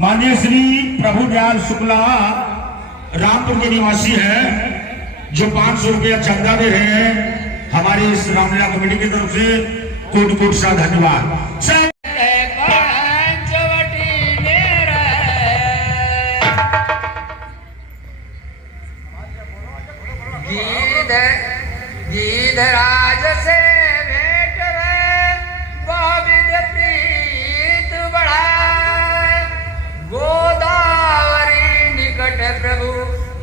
माननीय श्री प्रभु दयाल शुक्ला रामपुर के निवासी है, जो 500 रुपया चंदा दे रहे हैं हमारी इस रामलीला कमेटी की तरफ से। कोट कोट सा धन्यवाद। राज से भेंट गोविंद प्रीत बढ़ा, गोदावरी निकट प्रभु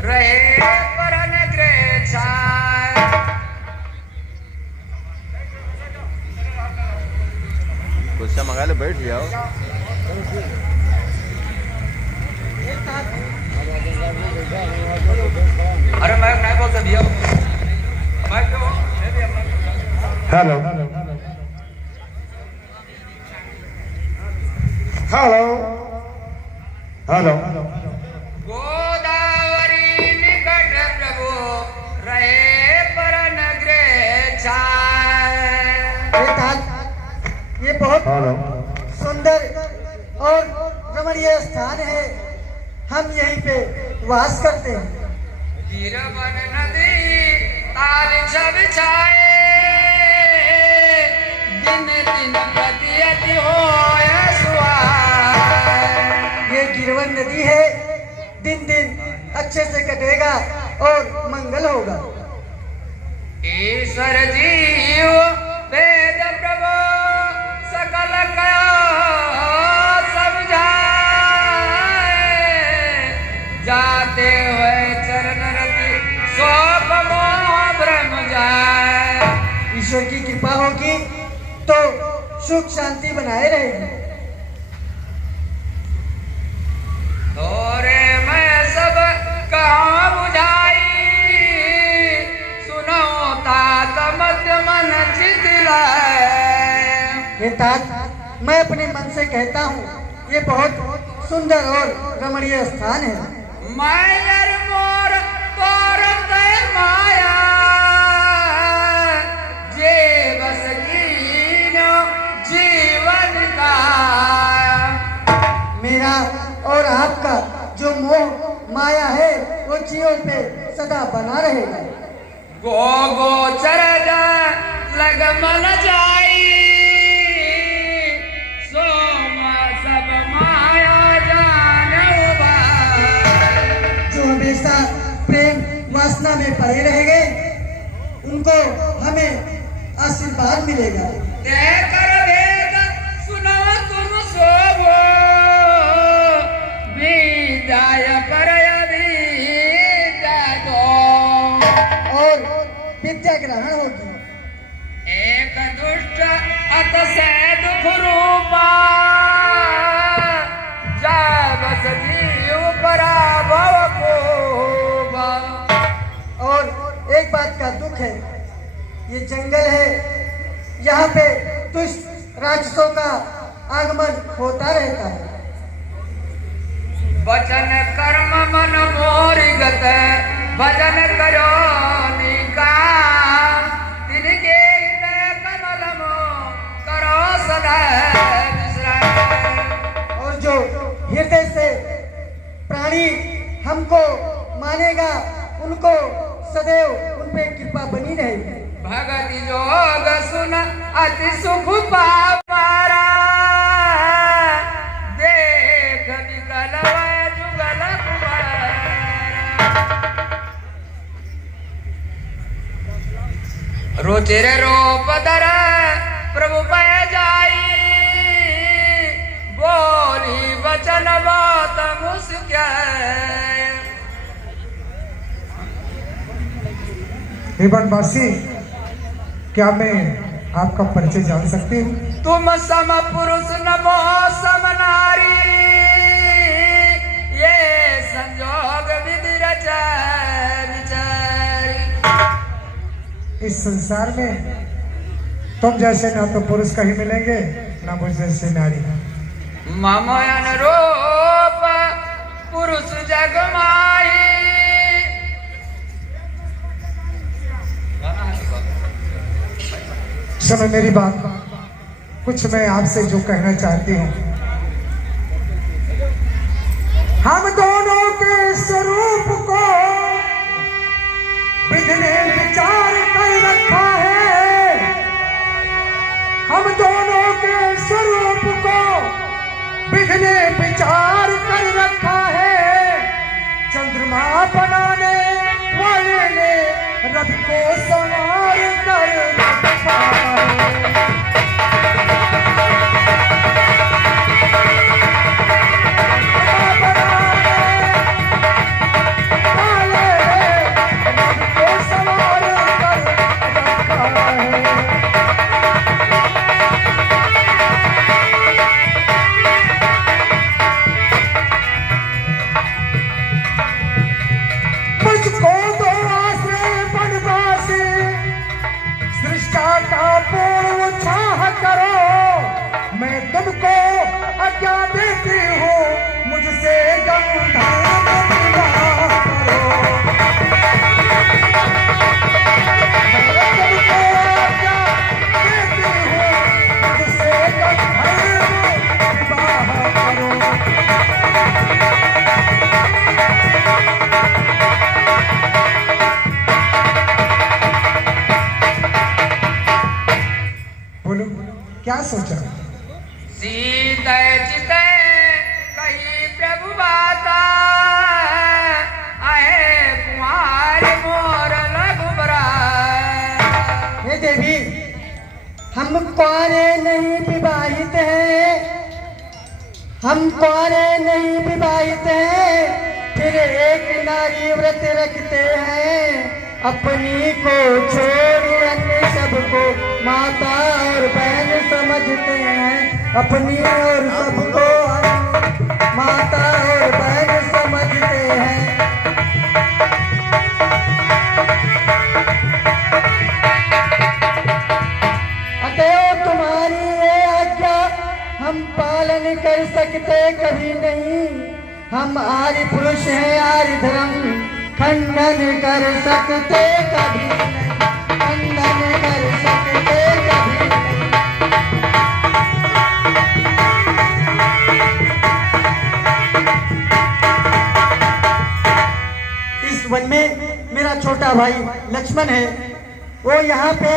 रहे परन गृह छाय। कुछ मंगा लो, बैठ जाओ। अरे मैं नहीं बोल दिया। Hello hello hello. गोदावरी निकट प्रभु रहे परन गृह छाय। ये बहुत सुंदर और रमणीय स्थान है, हम यहीं पे वास करते हैं। गिरवन नदी ताल छब छाए, दिन दिन प्रति अति होय सुहाय। ये गिरवन नदी है, दिन दिन अच्छे से कटेगा और मंगल होगा। ईश्वर जीव वेद प्रभु सकल कयो समझाए। ईश्वर की कृपा होगी तो सुख शांति बनाए रहेगी। तोरे मैं सब कहाँ बुझाई, सुनो तात मत मन चितलाए। ये तात मैं अपने मन से कहता हूँ, ये बहुत सुंदर और रमणीय स्थान है। मायर मोर तोर ते माया, जे बस कीनो जीवन का। मेरा और आपका जो मोह माया है वो जीवन पे सदा बना रहेगा। गो गो चरद लग मन जाई, सोम सब माया जाने बा। जो हमेशा प्रेम वासना में पड़े रहेंगे उनको हमें आशीर्वाद मिलेगा। तय कर भेद सुनो तुम सोवो, विदाय पर विद्या दो। और विद्या ग्रहण होगी। एक दुष्ट अत से दुख रूपा, जा बस जीव पराभव को। और एक बात का दुख है, ये जंगल है, यहाँ पे दुष्ट राक्षसों का आगमन होता रहता है। वचन कर्म मन मोरी गत, भजन करो निकाम। तिनके हृदय कमल मो करो सदा विश्राम। और जो हृदय से प्राणी हमको मानेगा उनको सदैव उन पे कृपा बनी रहेगी। भगति योग सुन अति सुख पावारा, देख विकल वै जुगल कुमारा। रुचिर रूप धर प्रभु पै जाई, बोली वचन बात मुस्काई। हे वनवासी, क्या मैं आपका परिचय जान सकती हूँ? तुम सम पुरुष नमो सम नारी, ये संजोग विधि रचाए विचारी। इस संसार में तुम जैसे ना तो पुरुष कहीं मिलेंगे ना मुझ जैसे नारी। मम अनुरूप पुरुष जग माही। सुनो मेरी बात, कुछ मैं आपसे जो कहना चाहती हूँ। हम दोनों के स्वरूप को विधि ने विचार कर रखा है। हम दोनों के स्वरूप को विधि ने विचार कर रखा है। चंद्रमा बनाने वाले ने रवि को संवार कर रखा है। तुमको आज्ञा देती हूँ, मुझसे गंधार विवाह करो। तुमको आज्ञा देती हूँ, मुझसे गंधार विवाह करो। बोलो क्या सोचा? सीते चिते कही प्रभु बाता, आहे कुमार मोर लघुबरा। हे देवी, हम कुआरे नहीं विवाहित हैं, हम कुआरे नहीं विवाहित हैं, फिर एक नारी व्रत रखते हैं, अपनी को छोड़ अन्य सब सबको माता और बहन समझते हैं, अपनी और सबको हम माता और बहन समझते हैं। अतएव तुम्हारी ये आज्ञा हम पालन कर सकते कभी नहीं। हम आर्य पुरुष हैं, आर्य धर्म खंडन कर सकते कभी नहीं, खंडन कर सकते कभी नहीं। इस वन में मेरा छोटा भाई लक्ष्मण है, वो यहाँ पे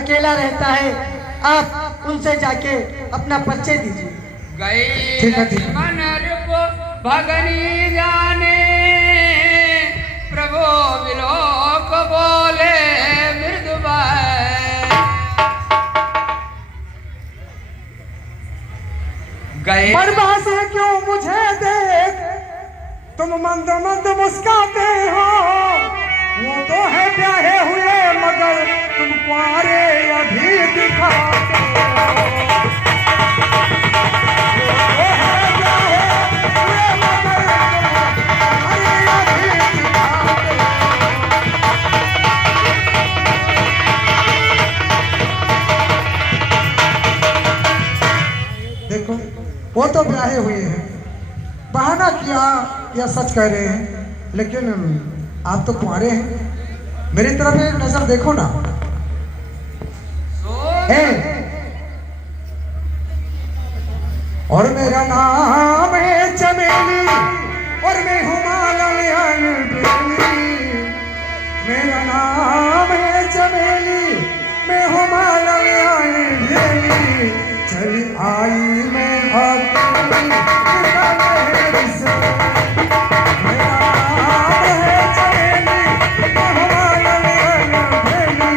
अकेला रहता है। आप उनसे जाके अपना परिचय दीजिए। गई ठीक है, ठीक है। लक्ष्मण रूप भगनी जाने, प्रभु विलोक बोले मृदुबाई। गए बर्बाद है क्यों मुझे देख, तुम मंद मंद मुस्काते हो। वो तो है ब्याहे हुए मगर तुम कुंवारे अभी दिखाते हो। वो है ब्याहे हुए मगर तुम कुंवारे अभी दिखाते हो। देखो वो तो ब्याहे हुए हैं, बहाना किया या सच कह रहे हैं, लेकिन आप तो कुंवारे हैं। मेरी तरफ एक नजर देखो ना। ए, और मेरा नाम है चमेली और मैं हूँ मालयान बेली। मेरा नाम है चमेली, मैं हूँ मालयान बेली। चली आई मैं आपकी लहर से। मेरा नाम है चमेली, मैं हूँ मालयान बेली।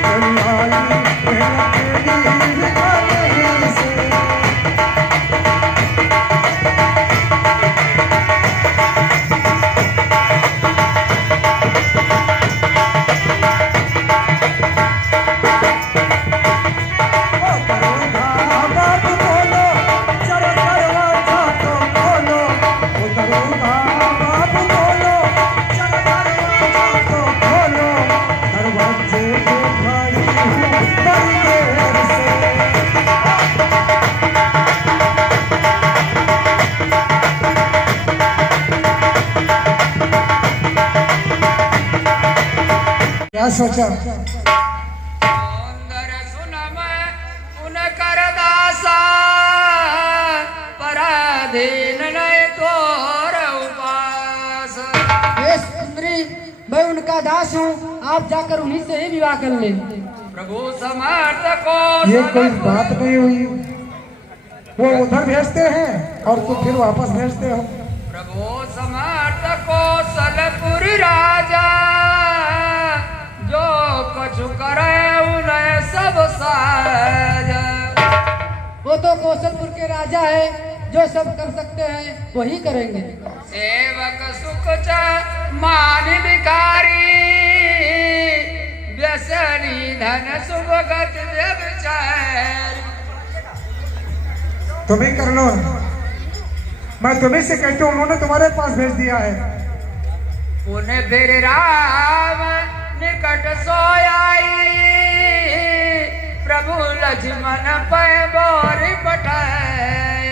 चली आई मैं आपकी लहर से। क्या सोचा? सुंदर सुनम उन कर दासा, पराधीन नहीं तोर उपास। ये सुंदरी, मैं उनका दास हूँ, आप जाकर उन्हीं से ही विवाह कर लें। प्रभु समर्थ को ये कोई बात नहीं हुई। वो उधर भेजते हैं और तुम फिर वापस भेजते हो। प्रभु समर्थ को सलपुर राजा, जो कछु करे उन्हें सब साज। वो तो कौशलपुर के राजा है, जो सब कर सकते हैं वही करेंगे। सेवक सुख मान भिखारी, व्यसनी धन सुभगत व्यभिचारी। तुम ही कर लो, मैं तुम्ही से कहती हूँ, उन्होंने तुम्हारे पास भेज दिया है। उन्हें फिर राम निकट सोयाई, प्रभु लक्ष्मण पे बोरी पठाए।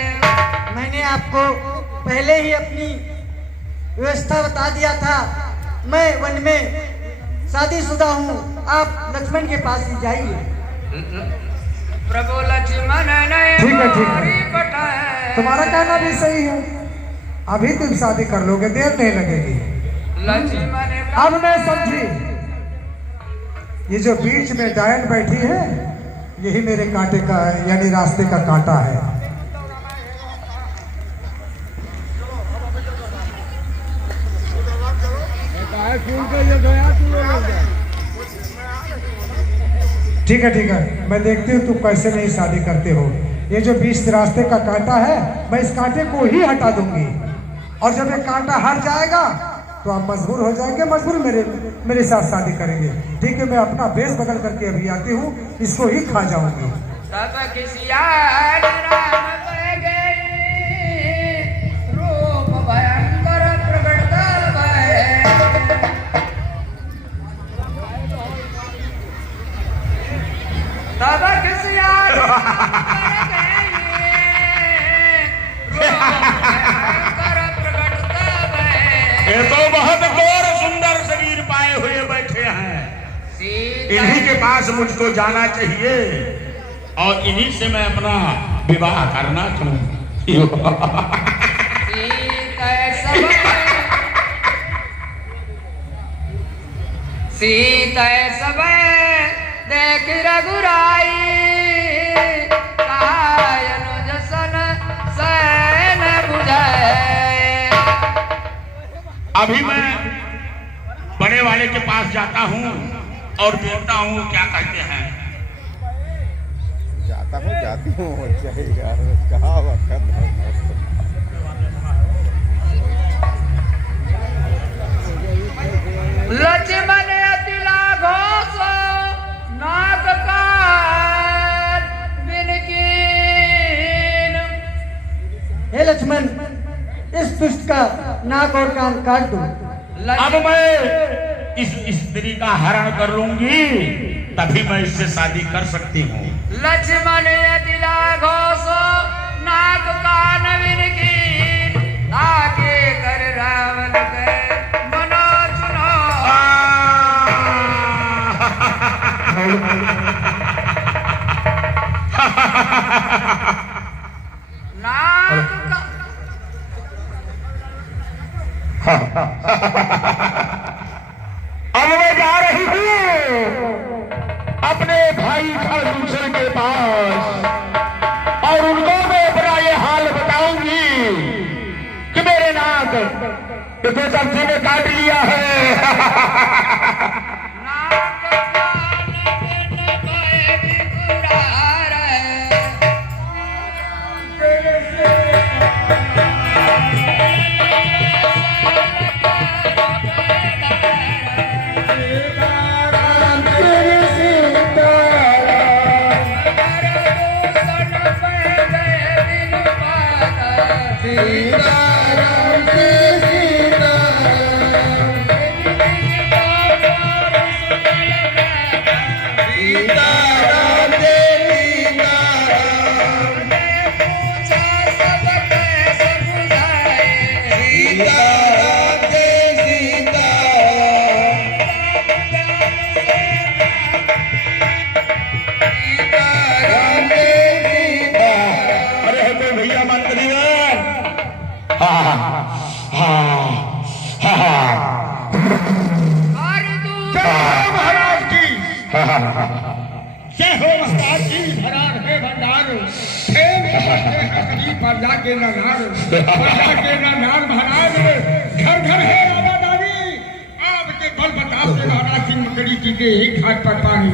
मैंने आपको पहले ही अपनी व्यवस्था बता दिया था। मैं वन में शादीशुदा हूँ, आप लक्ष्मण के पास ही जाइए। प्रभु लक्ष्मण ने ठीक है, ठीक है। बोरी पठाए। तुम्हारा कहना भी सही है, अभी तुम शादी कर लोगे, देर नहीं लगेगी। लक्ष्मण अब मैं समझी, ये जो बीच में डायन बैठी है, यही मेरे कांटे का है, यानी रास्ते का कांटा है। ठीक है, ठीक है, मैं देखती हूँ तुम कैसे नहीं शादी करते हो। ये जो बीच रास्ते का कांटा है, मैं इस कांटे को ही हटा दूंगी, और जब ये कांटा हट जाएगा तो आप मजबूर हो जाएंगे, मजबूर मेरे साथ शादी करेंगे। ठीक है, मैं अपना बेस बदल करके अभी आती हूँ, इसको ही खा जाऊंगी। तब किसियान राम कह गई, रूप भयंकर प्रकट भय। तब किसियान राम कह गई, रूप भयंकर प्रकट भय। ये तो बहुत गौर सुंदर शरीर पाए हुए बैठे हैं, इन्हीं के पास मुझको जाना चाहिए और इन्हीं से मैं अपना विवाह करना चाहूँ। सीता सब देख रघुराई, अनुज सन सैन बुझाए। अभी मैं बड़े वाले के पास जाता हूँ और देखता हूँ क्या कहते हैं। जाती हूँ यार, कहाँ वक्त है। लक्ष्मण अतिला घोष नाग कान बिनकीन। हे लक्ष्मण, इस दुष्ट का नाक और कान काट दो। अब मैं इस स्त्री का हरण कर लूंगी, तभी मैं इससे शादी कर सकती हूँ। लक्ष्मण अतिला घोष नाग कान बिनकीन, ताके कर रावण के मनो चुनो। नाग अब मैं जा रही हूँ अपने भाई खरदूषण के पास और उनको मैं अपना ये हाल बताऊंगी कि मेरे नाक इसे सब्जी ने काट लिया है। नाग कान बिन भय बिकुरार है। जय हो महाराज जी, भरार है भंडार, प्रेम समझते हैं कहीं पर जाके नगार, जाके नगार महाराज, घर घर है आबादानी, आपके बल प्रताप से महाराज सिंह मकड़ी जी के एक हाथ पर पानी।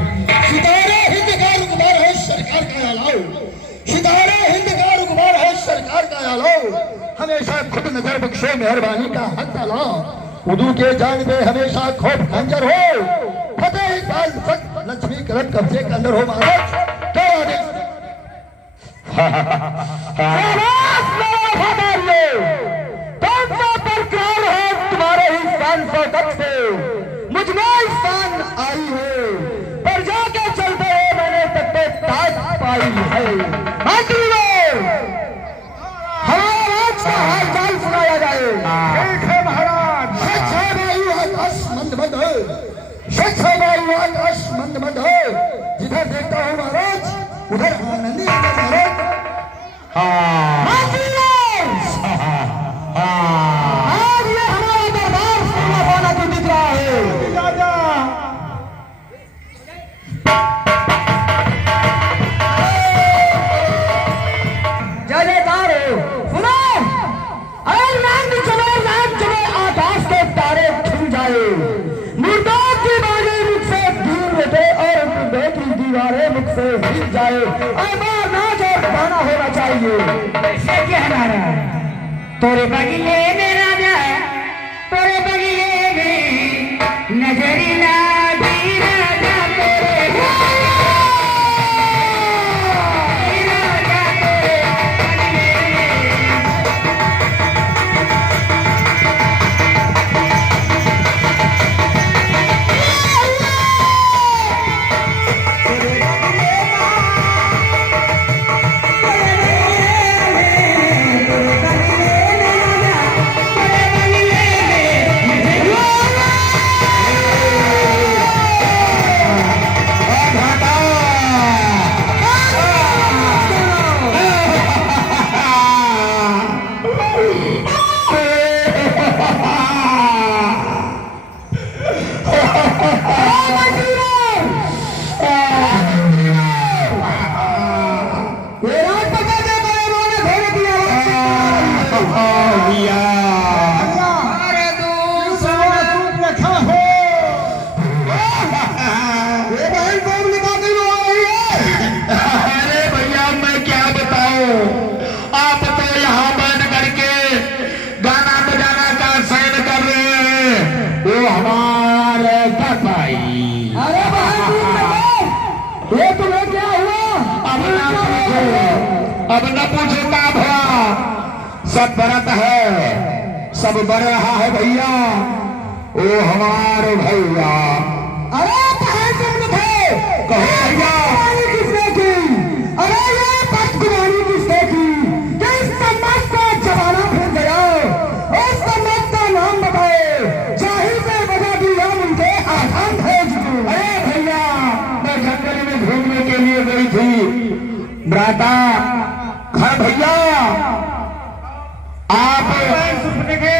सितारा हिंद का रुकबार है सरकार का अलाव, सितारा हिंद का रुकबार है सरकार का अलाव, हमेशा खुद नजर बख्शे मेहरबानी का हक अलाव, उदू के जान पे हमेशा खौफ खंजर हो, फतेह साल तक लक्ष्मी कलट कब्जे के अंदर हो महाराज। क्या आदेश? कौन सा बरकरार है तुम्हारे ही स्थान सौकत से, मुझ में स्थान आई है, पर जाके चलते हो मैंने तक पे ताज पाई है। हमारा राज का हाल चाल सुनाया जाए। ठीक है महाराज। वायु आकाश मंद मंद है, वायु आकाश मंद मंद है, जिधर देखता हूँ महाराज उधर आनंदी महाराज। आज ये हमारा दरबार सोना पाना तो दिख रहा है। राजा जय जयकार हो, सुनो, अरे नाम चलो आकाश के तारे छू जाए, मुर्दों की बाजी मुख से दूर रहे और मुर्दों की दीवारें मुख से हिल जाए, और नाच और गाना होना चाहिए। कैसे कहना रहा तोरे बगिले में राजा, तोरे बगिले अब न पूछो का भला, सब बरत है, सब बर रहा है भैया, ओ हमारे भैया। अरे कहाँ तुम थे? कहो भैया, किसने की? अरे ये बदगुमानी किसने की? किस समाज का जमाना फिर गया? उस समाज का नाम बताए, जाहिर से बजा दिया उनके आसान थे। अरे भैया, मैं जंगल में घूमने के लिए गई थी, ब्राता खर भैया आप सुनने के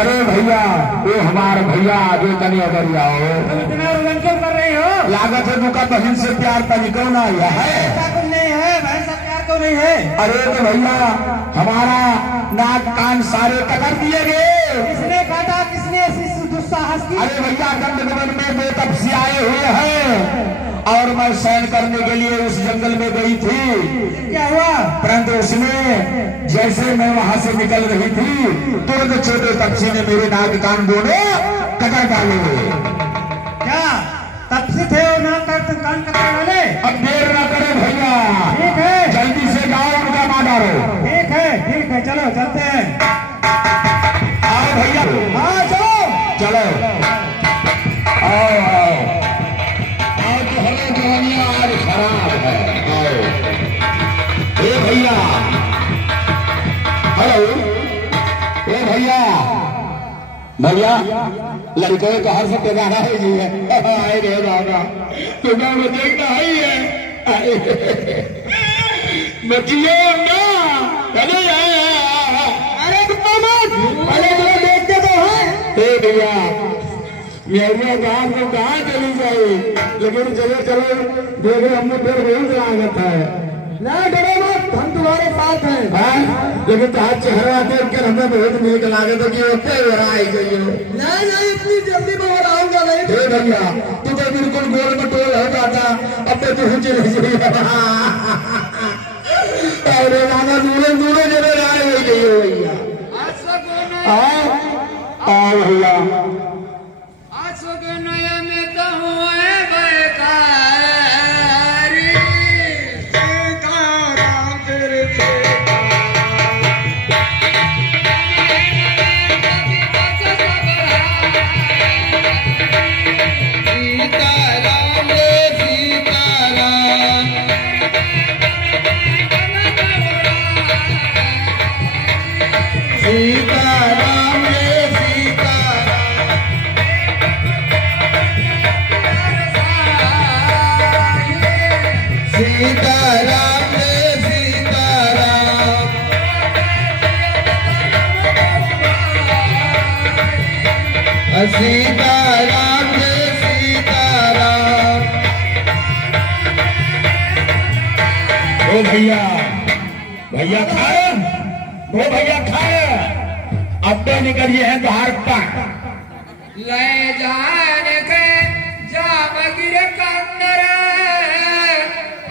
अरे भैया वो हमारे भैया आगे तनी अगर आओ, इतना रुदन क्यों कर रही हो? लागत है तुमका बहन से प्यार तनिको ना आया है। ऐसा कुछ नहीं है, बहन से प्यार तो नहीं है। अरे तो भैया हमारा नाक कान सारे कतर दिए गए। किसने काटा, किसने ऐसी दुस्साहस की? अरे भैया गंडगमन में दो तपसी आए हुए हैं और मैं सैर करने के लिए उस जंगल में गई थी। क्या हुआ? परंतु उसने जैसे मैं वहां से निकल रही थी, तुरंत छोटे तपसी ने मेरे नाक कान दोनों कतर डाले। क्या तपसी थे और ना कर कान कतरा डाले? अब देर न करे भैया, ठीक है, जल्दी से जाओ, उनका मार डालो। ठीक है, चलो चलते हैं। आओ भैया, हाँ चलो। चलो आओ आओ आओ, तो हमें जवानियां आज खराब है। आओ ए भैया, हेलो ए भैया, भैया लड़कों का हर सब गाना है जी है। आए रे बाबा, तुम्हें वो देखना ही है। बचिए ना, अरे अरे तुम्हें देखते तो है। भैया मेरिया गांव में कहाँ चली गई, लेकिन चलो चलो देखो हमने फिर वही लागत है ना डरो मत, हम तुम्हारे साथ हैं। हाँ? लेकिन तो आज चेहरा देख कर हमें बहुत नीक लागे तो कि ओके हो रहा है नहीं इतनी जल्दी मैं आऊंगा नहीं। हे भैया तू तो बिल्कुल गोल मटोल हो जाता, अब तो तू चले अरे नाना दूरे दूरे जरे आए हो गई हो भैया। आओ भैया, सीताराम रे सीताराम, सीताराम रे सीताराम, सीताराम रे सीताराम। ओ भैया, भैया खाए, ओ भैया खाए, अब तो निकलिए हैं बाहर तक। ले जान के जामगिर कंदर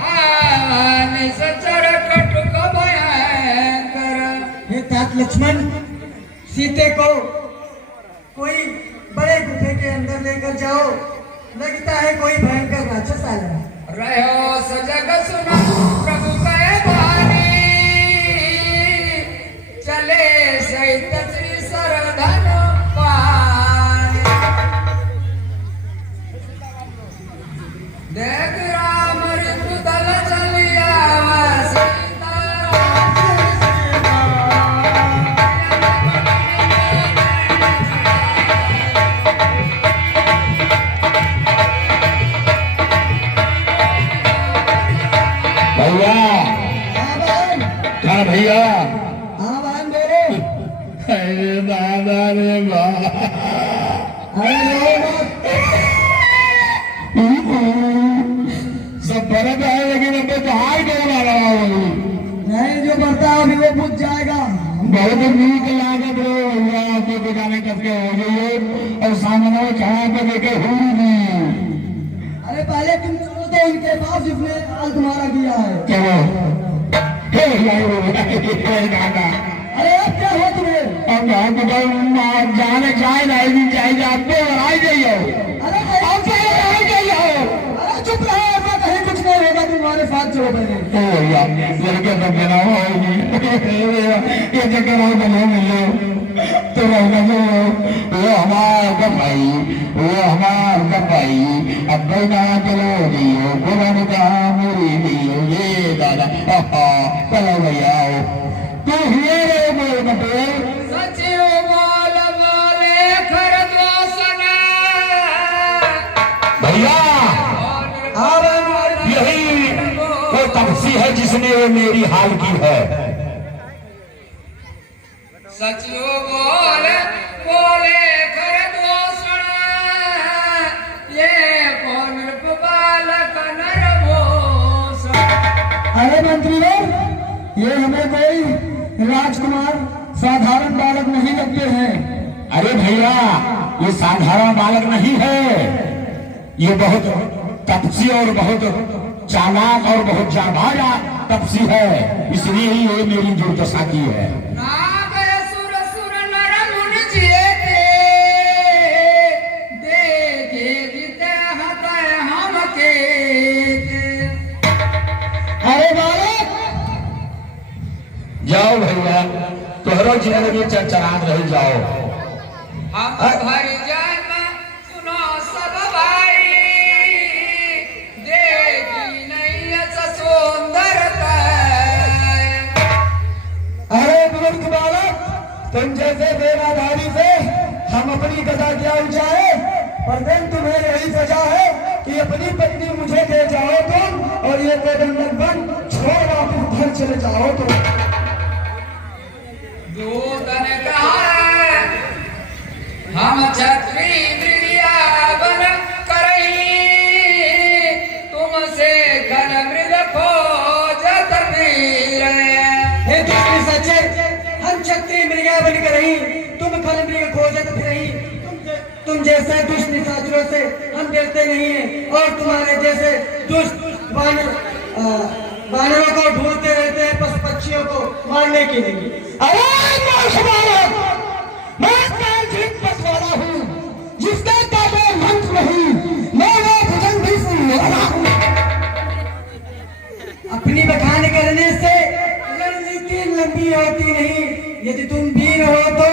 आन सचर कटुक भयंकर। हे तात लक्ष्मण, सीते को कोई बड़े गुफे के अंदर लेकर जाओ, लगता है कोई भयंकर राक्षस आया है। रहो सजग सुनो प्रभु कहे बानी, चले सहित श्री सरधन पानी। देख राम ऋतु दल चलिया भैया, भैया हाँ बहन बोलो। अरे बाबा रे बाबा, अरे रो मत। सब फर्क है लेकिन अब तो हार क्यों ना रहा हूँ। नहीं जो बढ़ता है अभी वो बुझ जाएगा। बहुत नीक लागत रो भैया, आपको बिगाने कसके हो गई है और सामने चढ़ा के देखे हुई नहीं। अरे पहले तुम चलो तो उनके पास, जिसने हाल तुम्हारा किया है। चलो हे भैया, अरे अब क्या हुआ तुम्हें? अब हम तो जाने जाए नहीं चाहिए, आपको लड़ाई जाइए। अरे चुप रहो, ऐसा कहीं कुछ नहीं होगा। तुम तुम्हारे साथ चलो पहले। भैया लड़के तो बिना ये चक्कर हो बनो मिलो तो रहना वो हमारा भाई अब ना चलो दियो बुरन का मेरी दियो ये दादा चलो भैया तू हुए रे बोल बटे सचिव बोल बोले खर दोसना भैया यही वो तपसी है जिसने वो मेरी हाल की है। सचिव बोले बोले खर दोसना ये कौन बालक नरभूषण। अरे मंत्री लोग, ये हमें कोई राजकुमार साधारण बालक नहीं लगते हैं। अरे भैया ये साधारण बालक नहीं है, ये बहुत तपसी और बहुत चालाक और बहुत जाबाज तपसी है, इसलिए ही ये मेरी दुर्दशा की है। नाग सुर सुर नर मुनि जियते देखे जिते हतय हमके। अरे बालक, जाओ भैया तोहरो जिंदगी चरचरात रह जाओ। हम हरि जन्म सुनो सब भाई देखी नहीं सुंदरता। अरे बुजुर्ग बालक, तुम जैसे बेराधारी से हम अपनी गदा क्या उचाए, पर दिन तुम्हें यही सजा है कि अपनी पत्नी मुझे दे जाओ तुम, और ये बेबंधन बन छोड़ वापस घर चले जाओ तुम। दूतन कहा हम छत्री मृगिया बन करही तुमसे घन मृग खोजत फिरे। हे दुष्ट सच्चे, हम क्षत्रिय मृगा बनकर रही, तुम खल मृग खोजत रही। तुम जैसे दुष्ट निशाचरों से हम डरते नहीं हैं, और तुम्हारे जैसे दुष्ट वानरों को ढूंढते रहते हैं पशु पक्षियों को मारने के लिए। अरे मैं तांत्रिक पसवाला हूँ, जिसके काटे मंत्र नहीं, मैं वो भुजंग भी सुन रहा हूँ। अपनी बखान करने से रणनीति लंबी होती नहीं, यदि तुम वीर हो तो